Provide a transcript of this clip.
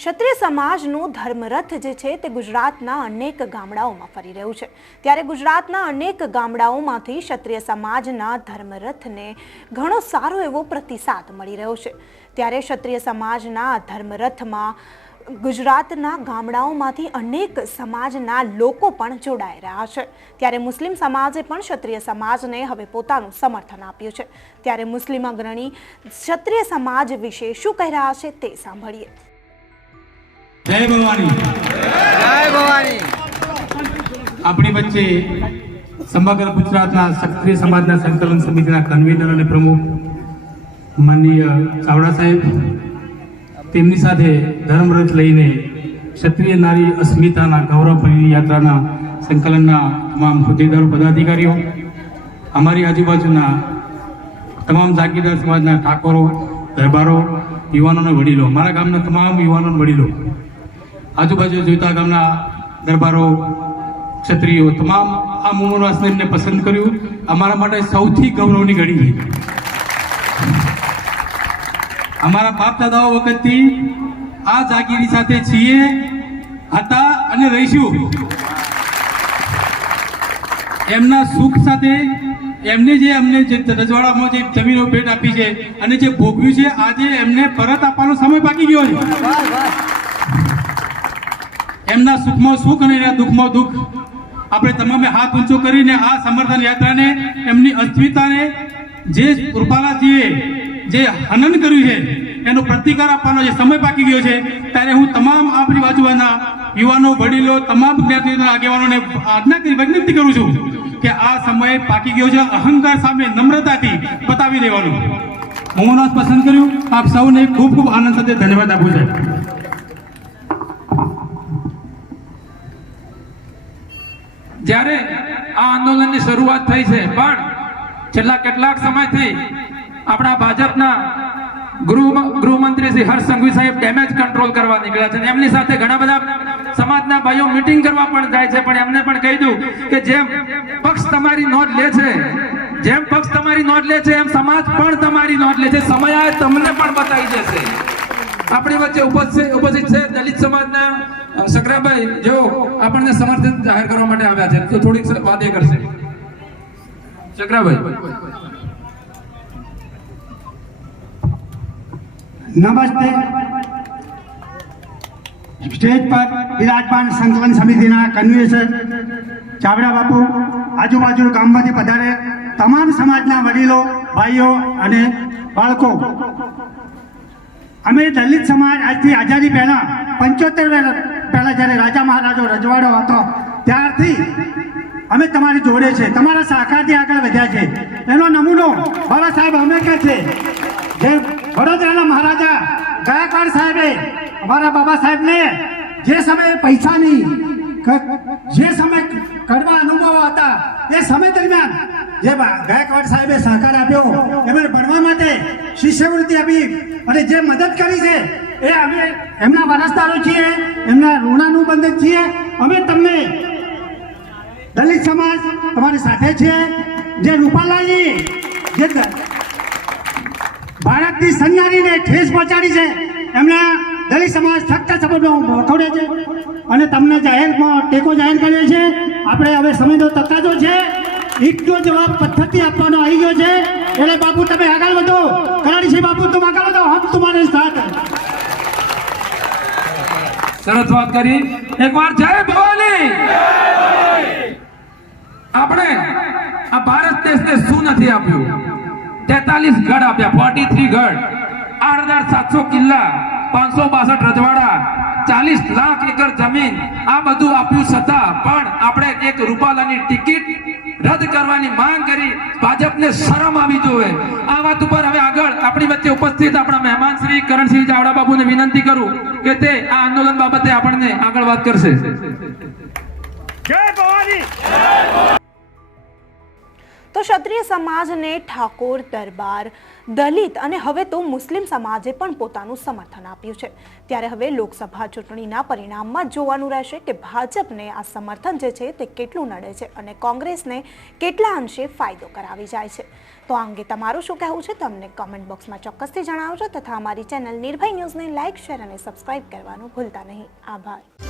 ક્ષત્રિય સમાજનું ધર્મરથ જે છે તે ગુજરાતના અનેક ગામડાઓમાં ફરી રહ્યું છે। ત્યારે ગુજરાતના અનેક ગામડાઓમાંથી ક્ષત્રિય સમાજના ધર્મરથને ઘણો સારો એવો પ્રતિસાદ મળી રહ્યો છે। ત્યારે ક્ષત્રિય સમાજના ધર્મરથમાં ગુજરાતના ગામડાઓમાંથી અનેક સમાજના લોકો પણ જોડાઈ રહ્યા છે। ત્યારે મુસ્લિમ સમાજે પણ ક્ષત્રિય સમાજને હવે પોતાનું સમર્થન આપ્યું છે। ત્યારે મુસ્લિમ અગ્રણી ક્ષત્રિય સમાજ વિશે શું કહી રહ્યા છે તે સાંભળીએ। जय भवानी। जय भवानी। अपनी वच्चे समग्र गुजरातना क्षत्रिय समाजना संकलन समितिना कन्वीनर अने प्रमुख माननीय चावड़ा साहेब तेमनी साथे धर्मरथ लईने क्षत्रिय नारी अस्मिताना गौरवभरी यात्राना संकलनना तमाम होद्देदारो पदाधिकारीओ अमारी आजूबाजूना तमाम जागीरदार समाजना ठाकोरो दरबारो युवानोना वडीलो मारा गामना तमाम युवानोना वडीलो आजूबाजू जोता गामना दरबारो क्षत्रियो तमाम आ मुमुरवासने एमने पसंद कर्યું અમારા માટે સૌથી ગૌરવની ઘડી છે। અમારા બાપ દાદાઓ વખતથી આ જાગીરી સાથે છીએ હતા અને રહીશું। એમના સુખ સાથે એમને જે અમને જે રજવાડામાં જે જમીનો ભેટ આપી છે અને જે ભોગવ્યું છે આજે એમને પરત આપવાનો સમય બાકી ગયો છે। એમના સુખમાં સુખ અને એના દુઃખમાં દુઃખ આપણે તમામે હાથ ઊંચો કરીને આ સમર્થન યાત્રાને એમની અસ્મિતાને જે કૃપાલાજીએ જે હનન કર્યું છે એનો પ્રતિકાર આપવાનો જે સમય બાકી ગયો છે ત્યારે હું તમામ આપણી બાજુના યુવાનો વડીલો તમામ જ્ઞાતિના આગેવાનોને આજ્ઞા કરી વિનંતી કરું છું કે આ સમય બાકી ગયો છે। અહંકાર સામે નમ્રતાથી બતાવી દેવાનું મોહનવાસ પસંદ કર્યું। આપ સૌને ખૂબ ખૂબ આનંદ સાથે ધન્યવાદ આપું છું। જ્યારે આ આંદોલનની શરૂઆત થઈ છે પણ છેલ્લા કેટલાક સમયથી આપણા ભાજપના ગૃહમંત્રી શ્રી હર્ષ સંઘવી સાહેબ ડેમેજ કંટ્રોલ કરવા નીકળ્યા છે અને એમની સાથે ઘણા બધા સમાજના ભાઈઓ મીટિંગ કરવા પણ જાય છે પણ એમને પણ કહી દઉં કે જેમ પક્ષ તમારી નોંધ લે છે એમ સમાજ પણ તમારી નોંધ લે છે। સમય આવે તમને પણ બતાવી દેશે। આપણી વચ્ચે ઉપસ્થિત છે દલિત સમાજના શકરાભાઈ જો આપણને સમર્થન જાહેર કરવા માટે આવ્યા છે તો થોડીક વાત એ કરશે। શકરાભાઈ नमस्ते। स्टेज पर विराजमान संकलन समितिना कन्वीनर चावड़ा बापू आजूबाजू गाममांथी पधारे तमाम समाजना वडीलो भाईओ अने बाळको अमे दलित समाज आजथी आजादी पहला 75 पहला जયારે राजा महाराजो रजवाड़ो हतो त्यारथी અમે તમારી જોડે છે, તમારા સહકારથી આગળ વધ્યા છે। એનો નમૂનો બાબા સાહેબ આંબેડકર છે। જે વડોદરાના મહારાજા ગાયકવાડ સાહેબે અમારા બાબા સાહેબને જે સમયે પૈસાની જે સમય કડવા અનુભવો હતા એ સમય દરમિયાન જે ગાયકવાડ સાહેબે સહકાર આપ્યો એમને ભણવા માટે શિષ્યવૃત્તિ આપી અને જે મદદ કરી છે એ અમે એમના વારસદારો છીએ, એમના ઋણાનુબંધક છીએ। અમે તમને દલિત સમાજ તમારી સાથે છે। જે રૂપાલાજી જે ભારતની સન્નારીને ઠેસ પહોંચાડી છે એમના દલિત સમાજ સખ્ત શબ્દોમાં વખોડે છે અને તમને જાહેરમાં ટેકો જાહેર કર્યો છે। આપણે હવે સમયનો તકાજો છે, એકનો જવાબ પદ્ધતિ આપવાનો આવી ગયો છે એટલે બાપુ તમે આગળ વધો। કરાડીજી બાપુ तुम આગળ વધો, હમ तुम्हारे साथ। સરસ વાત કરી। એકવાર જય ભવાની। આપણે આ ભારત દેશને શું નથી આપ્યું? 43 ગઢ આપ્યા, 43 ગઢ, 8700 કિલ્લા, 562 રજવાડા, 40 લાખ એકર જમીન, આ બધું આપ્યું છતાં પણ આપણે એક રૂપાલાની ટિકિટ રદ કરવાની માંગ કરી। ભાજપને શરમ આવી જોઈએ। આ વાત ઉપર હવે આગળ આપણી વચ્ચે ઉપસ્થિત આપણા મહેમાન શ્રી કરણસિંહ ચાવડા બાબુને વિનંતી કરું કે તે આ આંદોલન બાબતે આપણને આગળ વાત કરશે। જય ભવાની। તો ક્ષત્રિય સમાજને ઠાકોર દરબાર દલિત અને હવે તો મુસ્લિમ સમાજે પણ પોતાનું સમર્થન આપ્યું છે। ત્યારે હવે લોકસભા ચૂંટણીના પરિણામમાં જોવાનું રહેશે કે ભાજપને આ સમર્થન જે છે તે કેટલું નડે છે અને કોંગ્રેસને કેટલા અંશે ફાયદો કરાવી જાય છે। તો આ અંગે તમારું શું કહેવું છે તો અમને કમેન્ટ બોક્સમાં ચોક્કસથી જણાવજો તથા અમારી ચેનલ નિર્ભય ન્યૂઝને લાઇક, શેર અને સબસ્ક્રાઇબ કરવાનું ભૂલતા નહીં. આભાર.